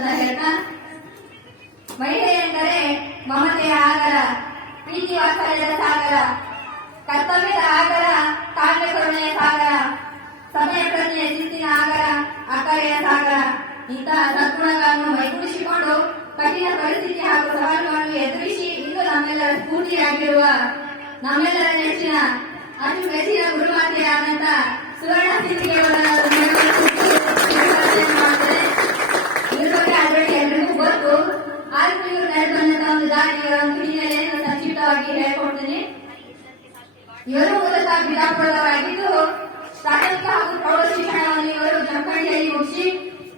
ಅಂತ ಹೇಳ್ತಾ, ಮಹಿಳೆ ಎಂದರೆ ಮಮತೆಯ ಆಗರ, ಪ್ರೀತಿ ವಾತ್ಸಲ್ಯದ ಸಾಗರ, ಕರ್ತವ್ಯದ ಆಗರ, ಕಾವ್ಯ ಕರುಣೆಯ ಸಾಗರ, ಸಮಯ ಪ್ರಜ್ಞೆಯ ಶಿಸ್ತಿನ ಆಗರ, ಅಕ್ಕರೆಯ ಸಾಗರ. ಇಂತಹ ಸದ್ಗುಣಗಳನ್ನು ಮೈಗೂಡಿಸಿಕೊಂಡು ಕಠಿಣ ಪರಿಸ್ಥಿತಿ ಹಾಗೂ ಸವಾಲುಗಳನ್ನು ಎದುರಿಸಿ ಇಂದು ನಮ್ಮೆಲ್ಲರ ಸ್ಫೂರ್ತಿಯಾಗಿರುವ ನಮ್ಮೆಲ್ಲರ ನೆಚ್ಚಿನ ಅತಿ ಮೆಚ್ಚಿನ ಗುರುಮಾತೆಯಾದಂತ ಸುವರ್ಣ ಸ್ಥಿತಿಗೆಯವರನ್ನು ಮಾಡ್ತಾರೆ. ಇದ್ರ ಬಗ್ಗೆ ಆಲ್ರೆಡಿ ಎಲ್ರಿಗೂ ಗೊತ್ತು. ಆದ್ರೂ ಇವರು ನಡೆದು ಬಂದಂತ ಒಂದು ದಾರಿ ಇವರ ಒಂದು ಹಿನ್ನೆಲೆಯನ್ನು ಸಂಕ್ಷಿಪ್ತವಾಗಿ ಹೇಳ್ಕೊಡ್ತೀನಿ. ಇವರು ಮೂಲತಃ ಬಿಜಾಪುರದವರಾಗಿದ್ದು ಪ್ರಾಥಮಿಕ ಹಾಗೂ ಪ್ರೌಢ ಶಿಕ್ಷಣವನ್ನು ಇವರು ಜಮಖಂಡಿಯಲ್ಲಿ ಮುಗಿಸಿ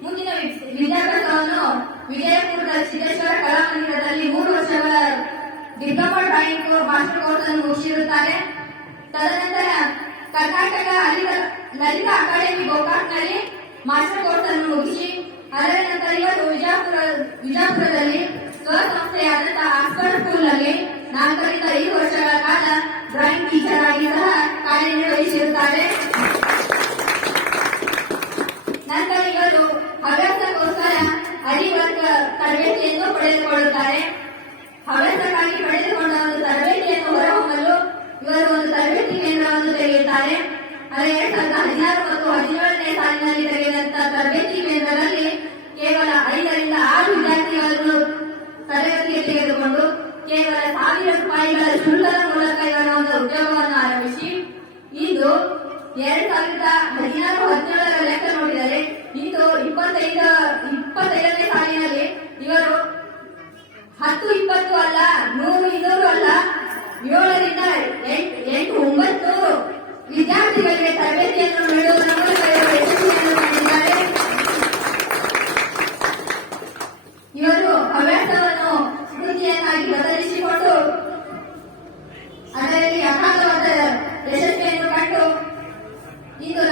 ಮುಂದಿನ ವಿದ್ಯಾಭ್ಯಾಸವನ್ನು ವಿಜಯಪುರದ ಸಿದ್ದೇಶ್ವರ ಕಲಾಮಂದಿರದಲ್ಲಿ 3 ವರ್ಷಗಳ ಡಿಪ್ಲೊಮಾ ಡ್ರಾಯಿಂಗ್ ಮಾಸ್ಟರ್ ಕೋರ್ಸ್ ಅನ್ನು ಮುಗಿಸಿರುತ್ತಾರೆ. ತದನಂತರ ಕರ್ನಾಟಕ ಲಲಿತಾ ಅಕಾಡೆಮಿ ಗೋಕಾಕ್ನಲ್ಲಿ ಮಾಸ್ಟರ್ ಕೋರ್ಸ್ ಅನ್ನು ಮುಗಿಸಿ ಅದರ ನಂತರ ಇವರು ವಿಜಯಪುರದಲ್ಲಿ ಸ್ವಸಂಸ್ಥೆಯಾದಂತಹ ಆಕ್ಸ್ಫರ್ಡ್ ಸ್ಕೂಲ್ನಲ್ಲಿ 4 ರಿಂದ 5 ವರ್ಷಗಳ ಕಾಲ ಡ್ರಾಯಿಂಗ್ ಟೀಚರ್ ಆಗಿ ಸಹ ಕಾರ್ಯನಿರ್ವಹಿಸಿರುತ್ತಾರೆ. ನಂತರ ಇವರು ಹವ್ಯಾಸಕ್ಕೋಸ್ಕರ ಅಡಿವರ್ಗ ತರಬೇತಿಯನ್ನು ಪಡೆದುಕೊಳ್ಳುತ್ತಾರೆ. ಹವ್ಯಾಸಕ್ಕಾಗಿ ಪಡೆದುಕೊಂಡ ಒಂದು ತರಬೇತಿಯನ್ನು ಹೊರಹೊಮ್ಮಲು ಇವರು ಒಂದು ತರಬೇತಿ ಕೇಂದ್ರವನ್ನು ತೆರೆಯುತ್ತಾರೆ. ಆದರೆ 2016 ಮತ್ತು 2017ನೇ ಸಾಲಿನಲ್ಲಿ ತೆರೆದಂತಹ ತರಬೇತಿ ಕೇಂದ್ರದಲ್ಲಿ ಕೇವಲ 5 ರಿಂದ 6 ವಿದ್ಯಾರ್ಥಿಗಳನ್ನು ತರಬೇತಿಗೆ ತೆಗೆದುಕೊಂಡು ಕೇವಲ 1000 ರೂಪಾಯಿಗಳ ಶುಲ್ಕದ ಮೂಲಕ ಇವರ ಒಂದು ಉದ್ಯೋಗವನ್ನು ಆರಂಭಿಸಿ ಇಂದು 2016-17ರ ಲೆಕ್ಕ ನೋಡಿದರೆ ಇಂದು 25ನೇ ಸಾಲಿನಲ್ಲಿ ಇವರು 10, 20 ಅಲ್ಲ, 100, 200 ಅಲ್ಲ, 7 ರಿಂದ 8, 9 ವಿದ್ಯಾರ್ಥಿಗಳಿಗೆ ತರಬೇತಿಯನ್ನು ನೀಡುವುದರ ಮೂಲಕ ಇವರು ಯಶಸ್ವಿಯನ್ನು ಕಂಡಿದ್ದಾರೆ. ಇವರು ಹವ್ಯಾಸವನ್ನು ಸ್ಫೂರ್ತಿಯನ್ನಾಗಿ ಬದಲಿಸಿಕೊಂಡು ಅದರಲ್ಲಿ ಅಗಾಧವಾದ ಯಶಸ್ವಿಯನ್ನು ಕಂಡು ಇಂದು